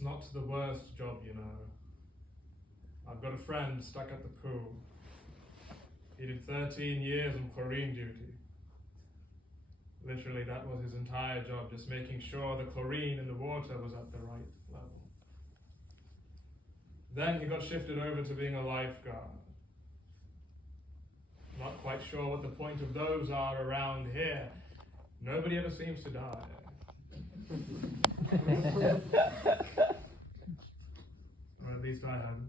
It's not the worst job, you know. I've got a friend stuck at the pool. He did 13 years on chlorine duty. Literally, that was his entire job, just making sure the chlorine in the water was at the right level. Then he got shifted over to being a lifeguard. Not quite sure what the point of those are around here. Nobody ever seems to die. Or at least I haven't.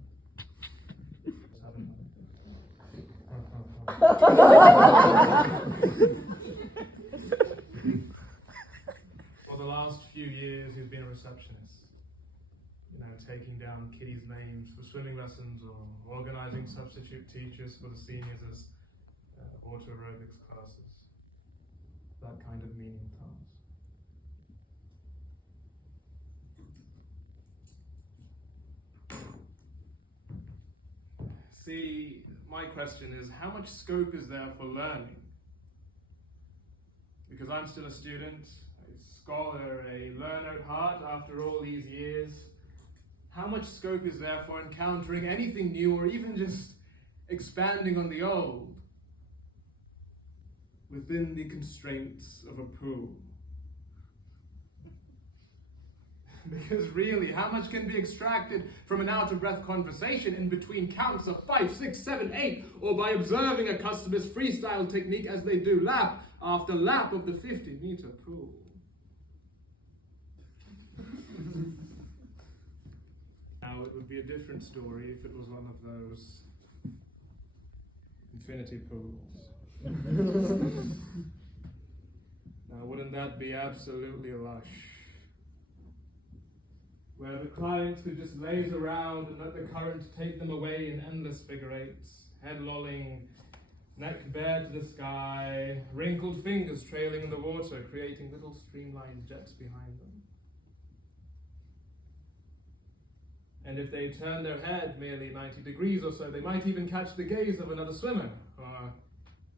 For the last few years, he's been a receptionist. You know, taking down kiddies' names for swimming lessons or organizing substitute teachers for the seniors as water aerobics classes. That kind of menial task. See, my question is, how much scope is there for learning? Because I'm still a student, a scholar, a learner at heart after all these years. How much scope is there for encountering anything new or even just expanding on the old within the constraints of a pool? Because really, how much can be extracted from an out-of-breath conversation in between counts of 5, 6, 7, 8, or by observing a customer's freestyle technique as they do lap after lap of the 50-meter pool? Now, it would be a different story if it was one of those infinity pools. Now, wouldn't that be absolutely lush? Where the clients could just laze around and let the current take them away in endless figure eights, head lolling, neck bare to the sky, wrinkled fingers trailing in the water, creating little streamlined jets behind them. And if they turn their head merely 90 degrees or so, they might even catch the gaze of another swimmer, or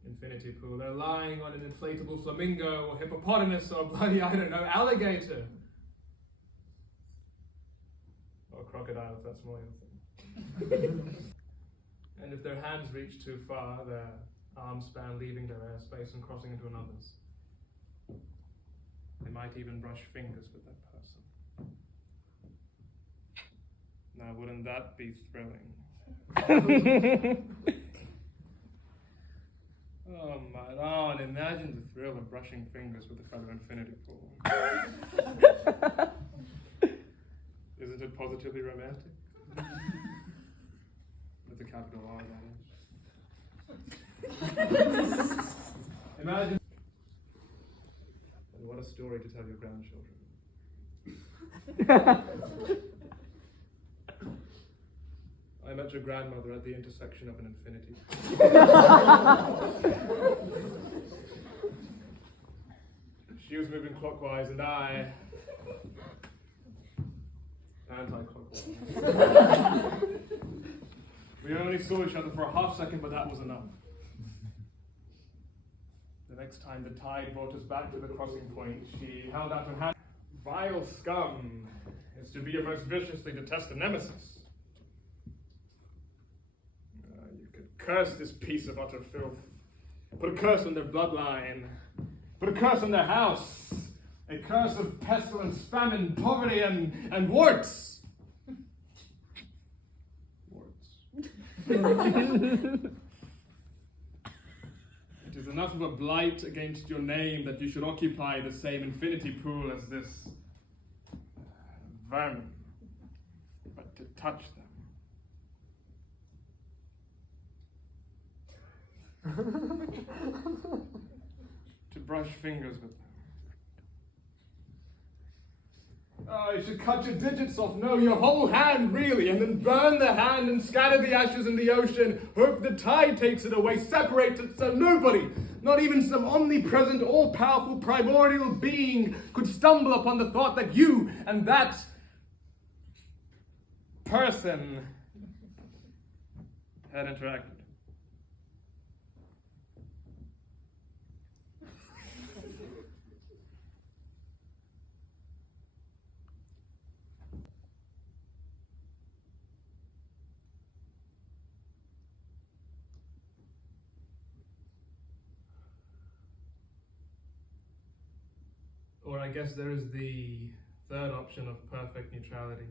infinity pool. They're lying on an inflatable flamingo, or hippopotamus, or bloody, I don't know, alligator. Or crocodile, if that's more your thing. And if their hands reach too far, their arms span leaving their airspace and crossing into another's. They might even brush fingers with that person. Now, wouldn't that be thrilling? Oh my Lord, imagine the thrill of brushing fingers with a fellow infinity pool. Isn't it positively romantic? With a capital R, that is. Imagine. And what a story to tell your grandchildren. I met your grandmother at the intersection of an infinity. She was moving clockwise and I anti-clockwise. We only saw each other for a half second, but that was enough. The next time the tide brought us back to the crossing point, she held out her hand. Vile scum is to be your most viciously detested nemesis. You could curse this piece of utter filth. Put a curse on their bloodline. Put a curse on their house. A curse of pestilence, famine, poverty, and warts. Warts. It is enough of a blight against your name that you should occupy the same infinity pool as this vermin. But to touch them, to brush fingers with them. Oh, you should cut your digits off, no, your whole hand, really, and then burn the hand and scatter the ashes in the ocean. Hope the tide takes it away, separates it so nobody, not even some omnipresent, all-powerful, primordial being could stumble upon the thought that you and that person had interacted. Or I guess there is the third option of perfect neutrality.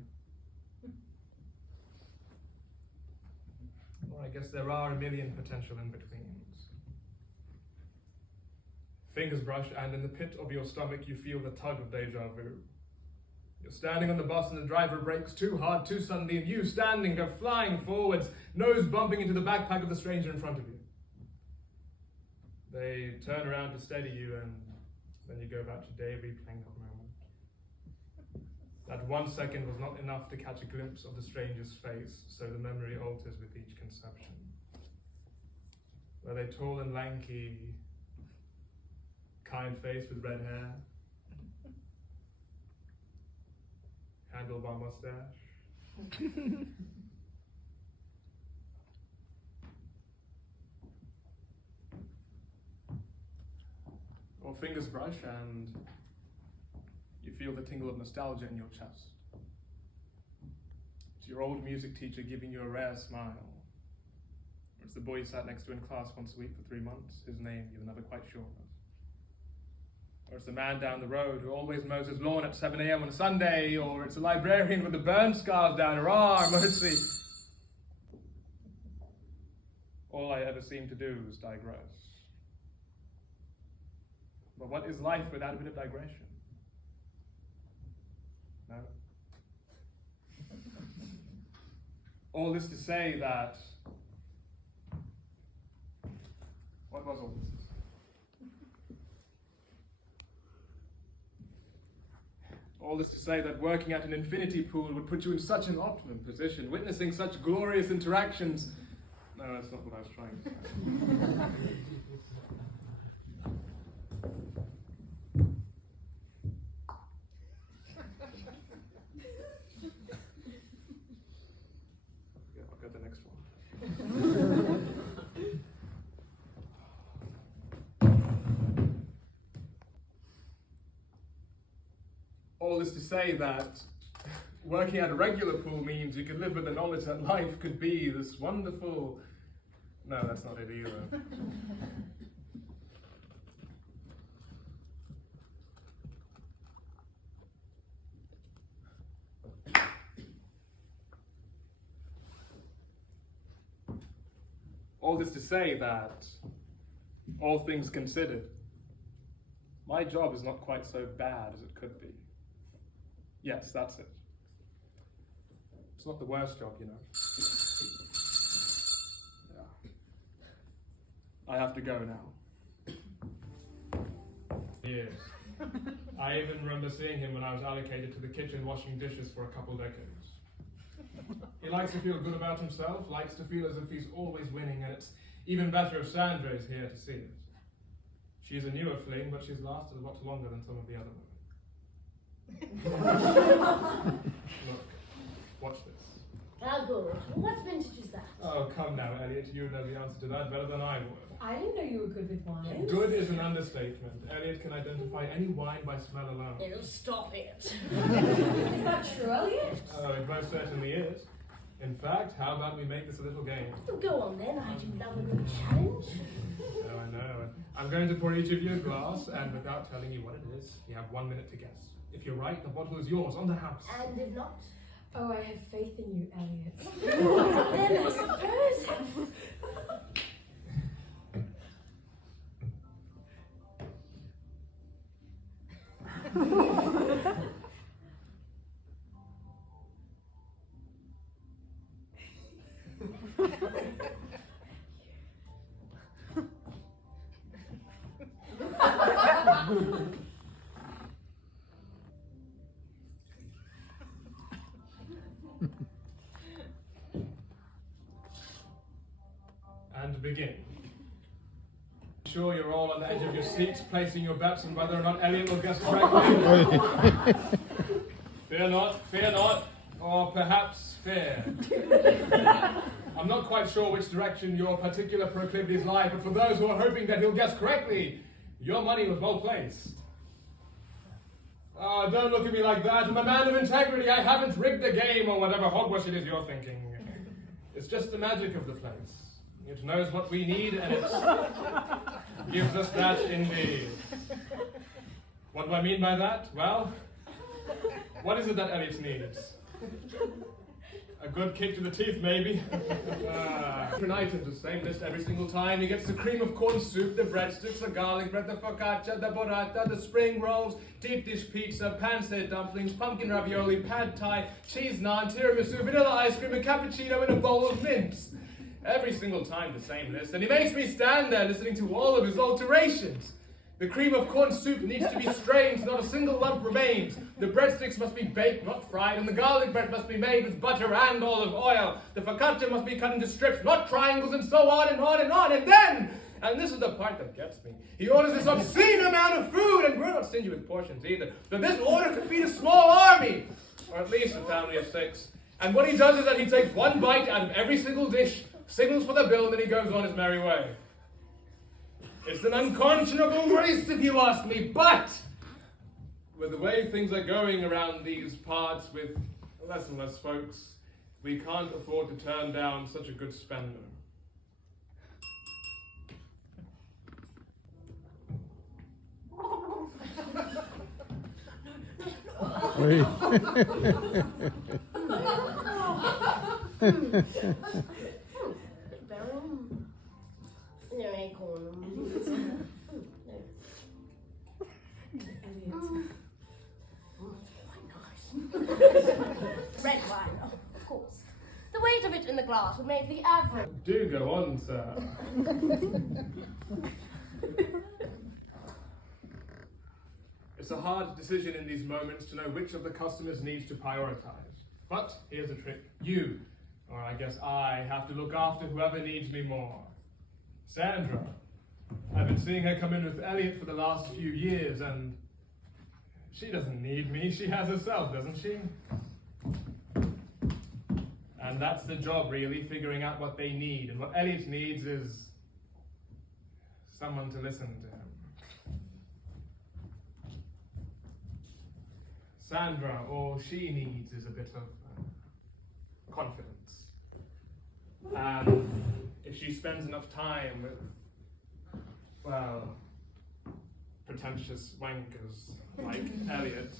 Or I guess there are a million potential in-betweens. Fingers brush, and in the pit of your stomach you feel the tug of deja vu. You're standing on the bus and the driver brakes too hard, too suddenly, and you standing go flying forwards, nose bumping into the backpack of the stranger in front of you. They turn around to steady you, and then you go about your day replaying that moment. That 1 second was not enough to catch a glimpse of the stranger's face, so the memory alters with each conception. Were they tall and lanky, kind face with red hair, handlebar mustache? Or fingers brush and you feel the tingle of nostalgia in your chest. It's your old music teacher giving you a rare smile. Or it's the boy you sat next to in class once a week for 3 months, whose name you were never quite sure of. Or it's the man down the road who always mows his lawn at 7 a.m. on a Sunday. Or it's a librarian with the burn scars down her arm. Or it's the... All I ever seem to do is digress. But what is life without a bit of digression? No? All this to say that... What was all this? All this to say that working at an infinity pool would put you in such an optimum position, witnessing such glorious interactions. No, that's not what I was trying to say. I'll get the next one. All this to say that working at a regular pool means you can live with the knowledge that life could be this wonderful... No, that's not it either. All this to say that, all things considered, my job is not quite so bad as it could be. Yes, that's it. It's not the worst job, you know. Yeah. I have to go now. Years. I even remember seeing him when I was allocated to the kitchen washing dishes for a couple decades. He likes to feel good about himself, likes to feel as if he's always winning, and it's even better if Sandra is here to see it. She's a newer fling, but she's lasted a lot longer than some of the other women. Look, watch this. Ah, good. What vintage is that? Oh, come now, Elliot. You know the answer to that better than I would. I didn't know you were good with wines. Good is an understatement. Elliot can identify any wine by smell alone. Oh, stop it. Is that true, Elliot? Oh, it most certainly is. In fact, how about we make this a little game? Oh, go on then. I do love a good challenge. Oh, I know. I'm going to pour each of you a glass, and without telling you what it is, you have 1 minute to guess. If you're right, the bottle is yours, on the house. And if not? Oh, I have faith in you, Elliot. Then I suppose. And begin. Sure, you're all on the edge of your seats, placing your bets on whether or not Elliot will guess correctly. Fear not, or perhaps fear. I'm not quite sure which direction your particular proclivities lie, but for those who are hoping that he'll guess correctly, your money was well placed. Don't look at me like that. I'm a man of integrity. I haven't rigged the game or whatever hogwash it is you're thinking. It's just the magic of the place. It knows what we need and it gives us that indeed. What do I mean by that? Well, what is it that Elliot needs? A good kick to the teeth, maybe. Different items, the same list every single time. He gets the cream of corn soup, the breadsticks, the garlic bread, the focaccia, the burrata, the spring rolls, deep dish pizza, pancit dumplings, pumpkin ravioli, pad thai, cheese naan, tiramisu, vanilla ice cream, a cappuccino, and a bowl of mints. Every single time the same list, and he makes me stand there listening to all of his alterations. The cream of corn soup needs to be strained so not a single lump remains. The breadsticks must be baked, not fried, and the garlic bread must be made with butter and olive oil. The focaccia must be cut into strips, not triangles, and so on and on and on. And then, and this is the part that gets me, he orders this obscene amount of food, and we're not stingy with portions either. But this order could feed a small army, or at least a family of 6. And what he does is that he takes one bite out of every single dish, signals for the bill, and then he goes on his merry way. It's an unconscionable waste, if you ask me, but with the way things are going around these parts with less and less folks, we can't afford to turn down such a good spender. No acorn. Quite nice. Red wine, of course. The weight of it in the glass would make the average. Do go on, sir. It's a hard decision in these moments to know which of the customers' needs to prioritize. But here's the trick. You, or I guess I, have to look after whoever needs me more. Sandra. I've been seeing her come in with Elliot for the last few years, and she doesn't need me. She has herself, doesn't she? And that's the job, really, figuring out what they need. And what Elliot needs is someone to listen to him. Sandra, all she needs is a bit of confidence. And if she spends enough time with, well, pretentious wankers like Elliot,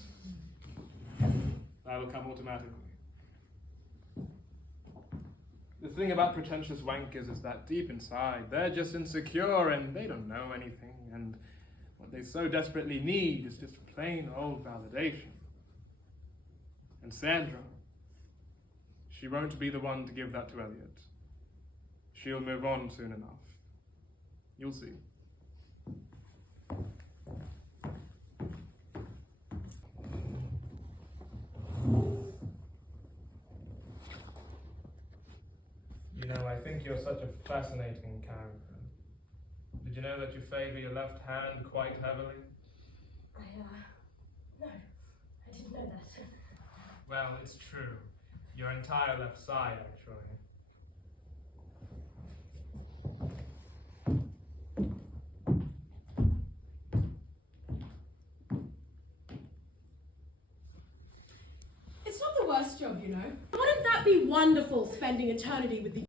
that'll come automatically. The thing about pretentious wankers is that deep inside, they're just insecure and they don't know anything, and what they so desperately need is just plain old validation. And Sandra, she won't be the one to give that to Elliot. She'll move on soon enough. You'll see. You know, I think you're such a fascinating character. Did you know that you favor your left hand quite heavily? No, I didn't know that. Well, it's true. Your entire left side, actually. It's not the worst job, you know. Wouldn't that be wonderful, spending eternity with the